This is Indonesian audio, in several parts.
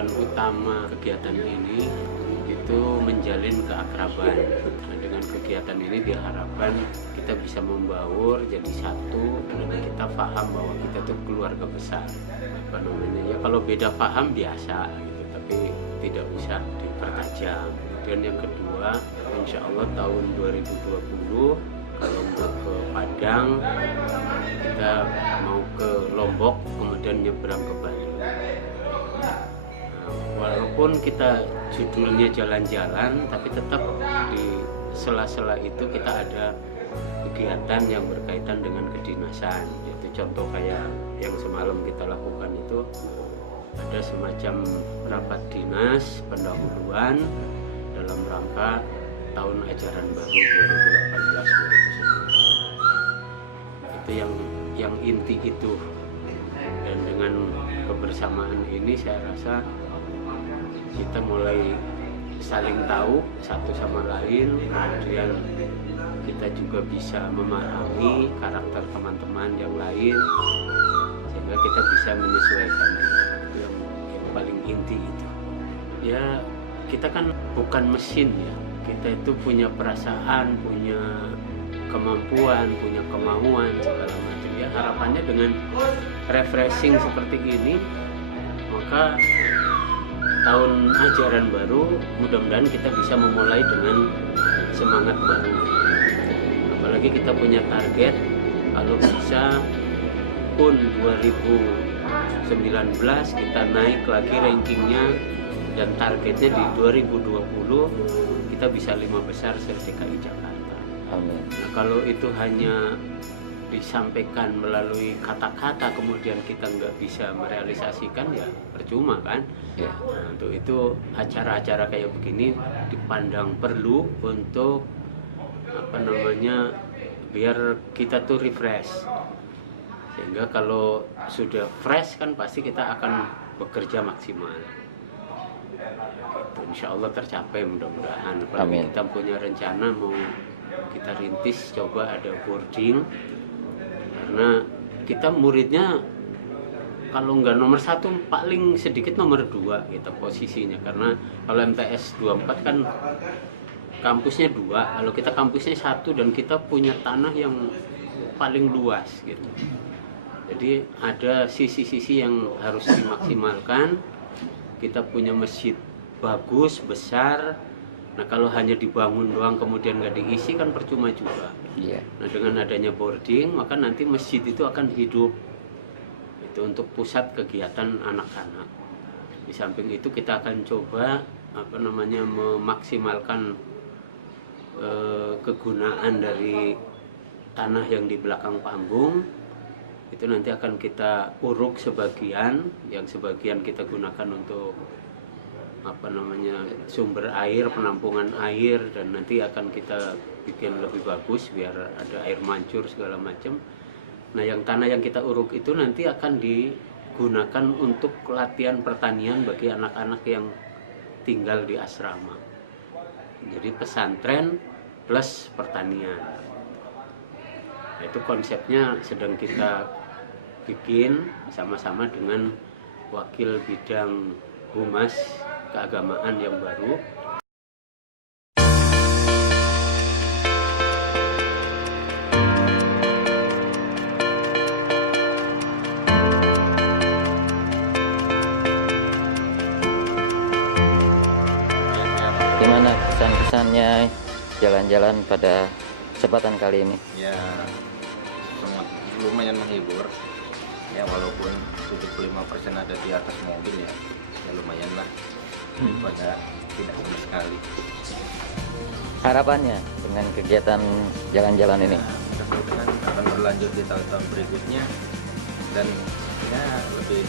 tujuan utama kegiatan ini itu menjalin keakraban. Nah, dengan kegiatan ini diharapkan kita bisa membaur jadi satu dan kita paham bahwa kita tuh keluarga besar. Apa namanya ya, kalau beda paham biasa gitu, tapi tidak usah dipertajam. Dan yang kedua, insya Allah tahun 2020 kalau mau ke Padang, kita mau ke Lombok, kemudian nyebrang ke Bali. Walaupun kita judulnya jalan-jalan, tapi tetap di sela-sela itu kita ada kegiatan yang berkaitan dengan kedinasan. Yaitu contoh kayak yang semalam kita lakukan itu ada semacam rapat dinas pendahuluan dalam rangka tahun ajaran baru 2018-2019. Itu yang inti itu. Dan dengan kebersamaan ini saya rasa kita mulai saling tahu satu sama lain, kemudian kita juga bisa memahami karakter teman-teman yang lain sehingga kita bisa menyesuaikan. Itu yang paling inti itu. Ya, kita kan bukan mesin ya, kita itu punya perasaan, punya kemampuan, punya kemauan segala macam ya. Harapannya dengan refreshing seperti ini, maka tahun ajaran baru mudah-mudahan kita bisa memulai dengan semangat baru. Apalagi kita punya target kalau bisa pun 2019 kita naik lagi rankingnya dan targetnya di 2020 kita bisa 5 besar se-DKI Jakarta. Amin. Nah, kalau itu hanya disampaikan melalui kata-kata kemudian kita nggak bisa merealisasikan ya percuma kan. Yeah. Nah, untuk itu acara-acara kayak begini dipandang perlu untuk apa namanya biar kita tuh refresh, sehingga kalau sudah fresh kan pasti kita akan bekerja maksimal. Gitu, insya Allah tercapai mudah-mudahan. Apalagi kita punya rencana mau kita rintis coba ada boarding. Karena kita muridnya kalau nggak nomor 1 paling sedikit nomor 2 gitu posisinya, karena kalau MTS 24 kan kampusnya 2, kalau kita kampusnya 1 dan kita punya tanah yang paling luas gitu. Jadi ada sisi-sisi yang harus dimaksimalkan. Kita punya masjid bagus, besar. Nah kalau hanya dibangun doang kemudian nggak diisi kan percuma juga. Yeah. Nah dengan adanya boarding maka nanti masjid itu akan hidup. Itu untuk pusat kegiatan anak-anak. Di samping itu kita akan coba apa namanya memaksimalkan kegunaan dari tanah yang di belakang panggung. Itu nanti akan kita uruk sebagian, yang sebagian kita gunakan untuk apa namanya sumber air, penampungan air, dan nanti akan kita bikin lebih bagus biar ada air mancur segala macam. Nah yang tanah yang kita uruk itu nanti akan digunakan untuk latihan pertanian bagi anak-anak yang tinggal di asrama. Jadi pesantren plus pertanian. Nah, itu konsepnya sedang kita bikin sama-sama dengan wakil bidang humas keagamaan yang baru. Gimana kesan-kesannya jalan-jalan pada kesempatan kali ini? Ya sangat lumayan menghibur ya, walaupun 75% ada di atas mobil ya lumayan lah daripada tidak sama sekali. Harapannya dengan kegiatan jalan-jalan ini? Mudah-mudahan akan berlanjut di tahun-tahun berikutnya dan ya lebih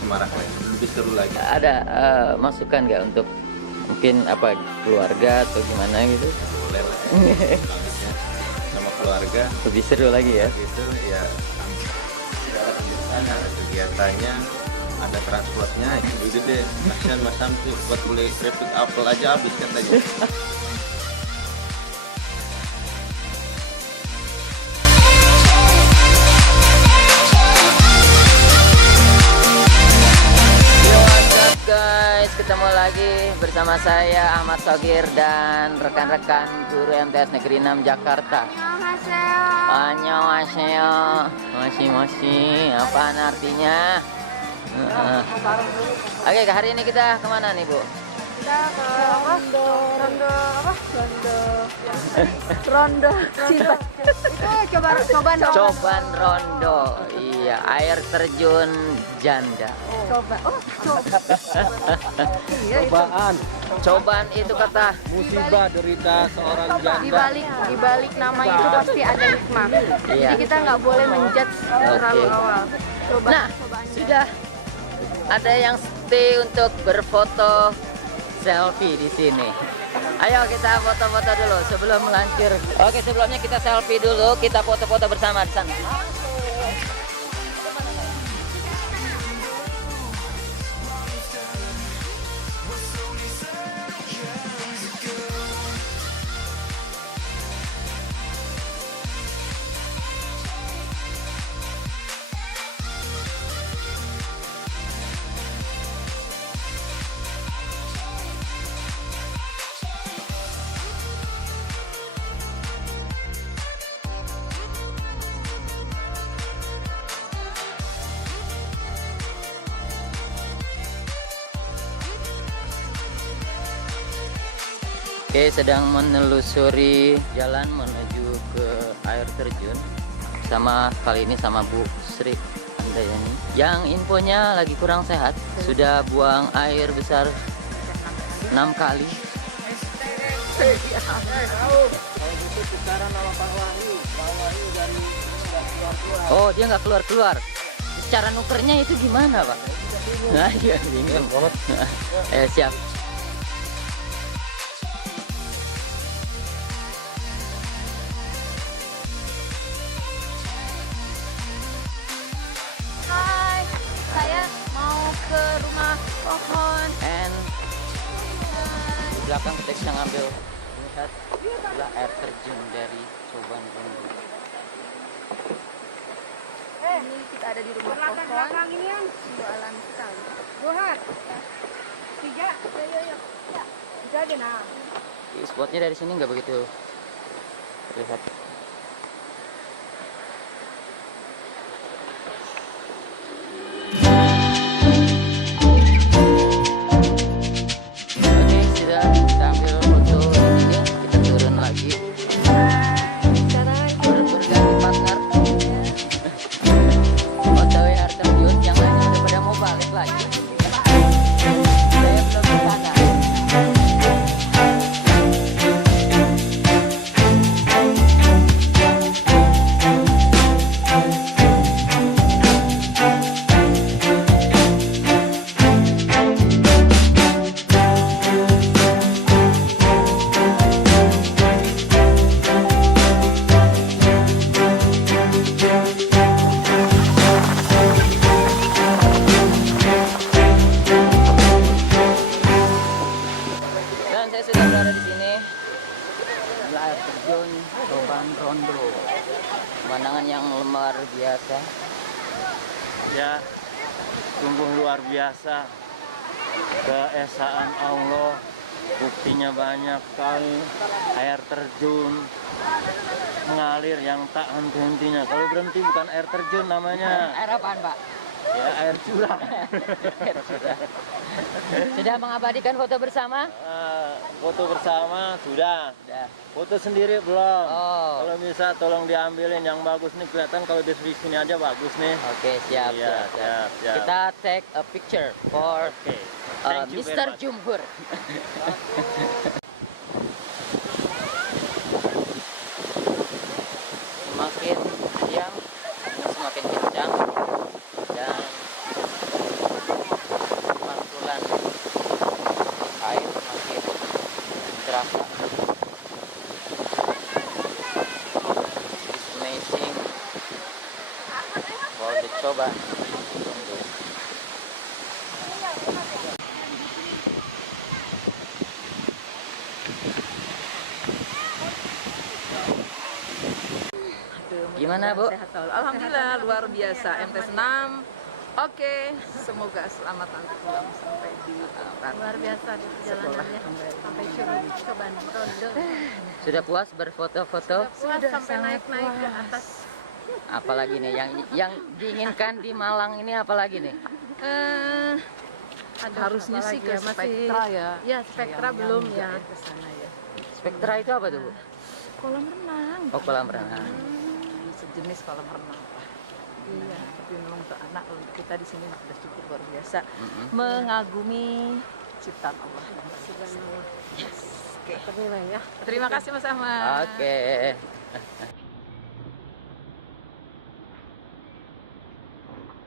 semarak lagi, lebih seru lagi. Ada masukan nggak untuk mungkin apa keluarga atau gimana gitu? Ya, boleh lah ya. Sama keluarga Lebih seru lagi ya? gitu ya. Ada kegiatannya, ada transportnya, itu deh. Kasihan Mas Samsi buat beli keripik apel aja habis katanya. guys, ketemu lagi bersama saya Ahmad Sogir dan rekan-rekan guru MTS Negeri 6 Jakarta. Annyeonghaseyo. Moshi-moshi, apaan artinya? Oke, hari ini kita kemana nih, Bu? Kita ke Rondo Cinta. Itu Coban Rondo. Iya, air terjun janda. Cobaan, Coban itu kata musibah derita seorang Di janda. balik nama itu pasti ada hikmah. Iya. Jadi kita nggak boleh menjudge terlalu Oke. awal. Nah, sudah ada yang stay untuk berfoto selfie di sini. Ayo kita foto-foto dulu sebelum melanjut. Oke, sebelumnya kita selfie dulu, kita foto-foto bersama di sana. Oke, sedang menelusuri jalan menuju ke air terjun sama kali ini sama Bu Sri Handayani yang infonya lagi kurang sehat, sudah buang air besar 6 kali. Oh, dia nggak keluar-keluar. Cara nukernya itu gimana, Pak? Nah, iya, bingung. Siap. Hai, saya mau ke rumah pohon. And di belakang kita bisa ngambil lihat adalah air terjun dari Coban Rondo. Ini kita ada di rumah pohon. Ini yang jualan sekali. Gohat. Tiga. Yo. Tiga aja nah. Spotnya dari sini nggak begitu terlihat. Oke, sudah kita ambil foto ini ya. Kita turun lagi. Berganti partner. OTW air terjun, yang lainnya udah pada mau balik lagi. Saya belum di sana. Dan saya sudah berada di sini. Inilah air terjun Coban Rondo. Pemandangan yang luar biasa. Ya, sungguh luar biasa keesaan Allah, buktinya banyak sekali. Air terjun mengalir yang tak henti-hentinya. Kalau berhenti bukan air terjun namanya, Air apaan, Pak? ya air curah. Sudah mengabadikan foto bersama? Foto bersama sudah, Sudah. foto sendiri belum. Oh. Kalau bisa tolong diambilin yang bagus nih, kelihatan kalau di sini aja bagus nih. Oke, siap, Iya, siap. siap. Kita take a picture for Oke. Thank you very Mr. much. Jumhur. Semakin siang, semakin kencang dan pantulan air semakin terasa. It's amazing for the Coban. Gimana, Bu? Sehat selalu. Alhamdulillah luar biasa MTS 6. Oke, semoga selamat nanti pulang sampai di Luar biasa di perjalanannya sampai ke Bandung Rondo. Sudah puas berfoto-foto? Puas sampai naik-naik ke atas. Apalagi nih yang diinginkan di Malang ini apalagi nih? Aduh, harusnya apa sih lagi ke masih- Spektra ya. Ya, Spektra Yang belum juga ya. ke sana ya. Spektra itu apa tuh, Bu? Kolam renang. Oh, kolam renang. Sejenis kolam renang lah. Iya, tapi memang untuk anak untuk kita di sini sudah cukup luar biasa. Mengagumi ciptaan Allah. Subhanallah. Yes. Oke. Ternilai ya. Terima kasih Mas Ahmad. Oke.